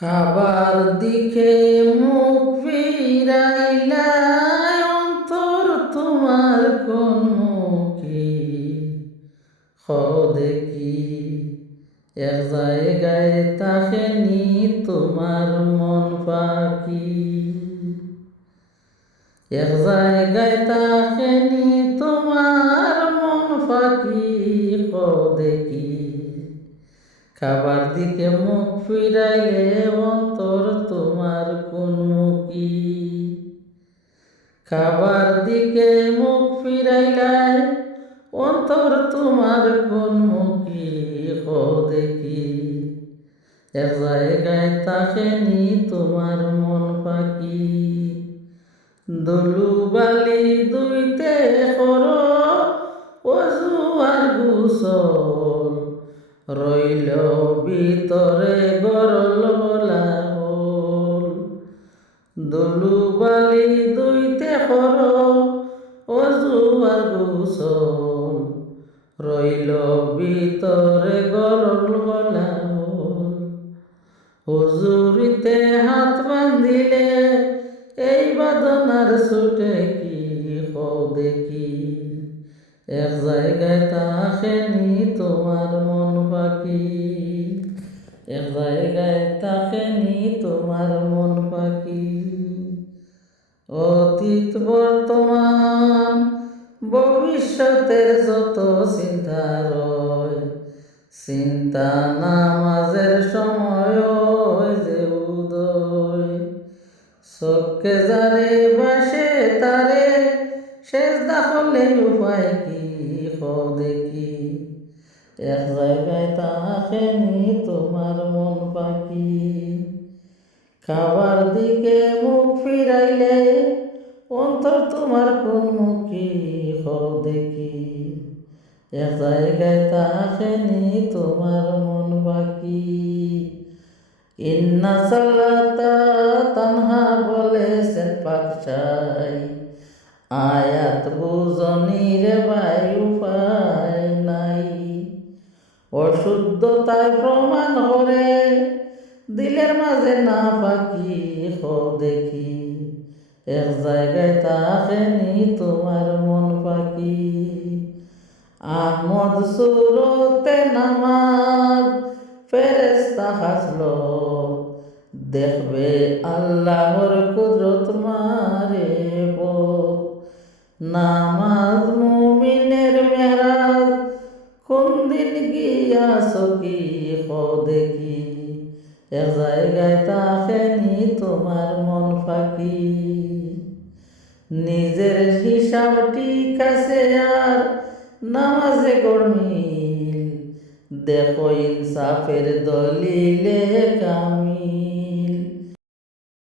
খাবার দিকে মুখ ফিরাইলাই অন্তর তোমার কোন মুখে দেখি এক জায়গায় তাকেনি তোমার মন পাখি এক জায়গায় তাকেনি তোমার মন পাখি দেখি খাবার দিকে মুখ ফিরাইলে অন্তর তোমার কোন মুখী খাবার দিকে মুখ ফিরাইলে অন্তর তোমার কোন মুখী দেখি এক জায়গায় তাকেনি তোমার মন পাখি দুলুবালি দুইতে করো অজু আর গোসল রইল ভিতরে গরল লাহল দুলুবালি দুইতে করো অজু আর গোসল রইল ভিতরে গরল লাহল হুজুরিতে হাত বান্ধিলে এই বাদনার ছুটে কি দেখি এক জায়গায় তাকেনি তোমার মন পাখি এক জায়গায় তাকেনি তোমার মন পাখি অতীত বর্তমান ভবিষ্যতের যত চিন্তা রয় চিন্তা নামাজের সময় যে উদয় চোখে যারে বাসে তারে সেজদা করলে উপায় কি দেখি এক জায়গায় তাকেনি তোমার মন পাখি খাবার দিকে মুখ ফিরাইলে অন্তর তোমার কোন মুখী দেখি এক জায়গায় তাকেনি তোমার মন পাখি ইন্না সালাতা তানহা বলেছেন পাকশাই আয়াত বুঝনির ভাই উপায় নাই অশুদ্ধতায় প্রমাণ করে দিলের মাঝে না পাখি দেখি এক জায়গায় তাকেনি তোমার মন পাখি আহমদ সুরতে নামাজ ফেরেশতা হাসলো দেখবে আল্লাহর কুদরত মারে নামাজ মুমিনের মেরাজ কোন দিন গিয়াছ কি দেখি এক জায়গায় তাকেনি তোমার মন পাখি নিজের হিসাব ঠিক আছে আর নামাজে গড়মিল দেখো ইনসাফের দলিলে কামিল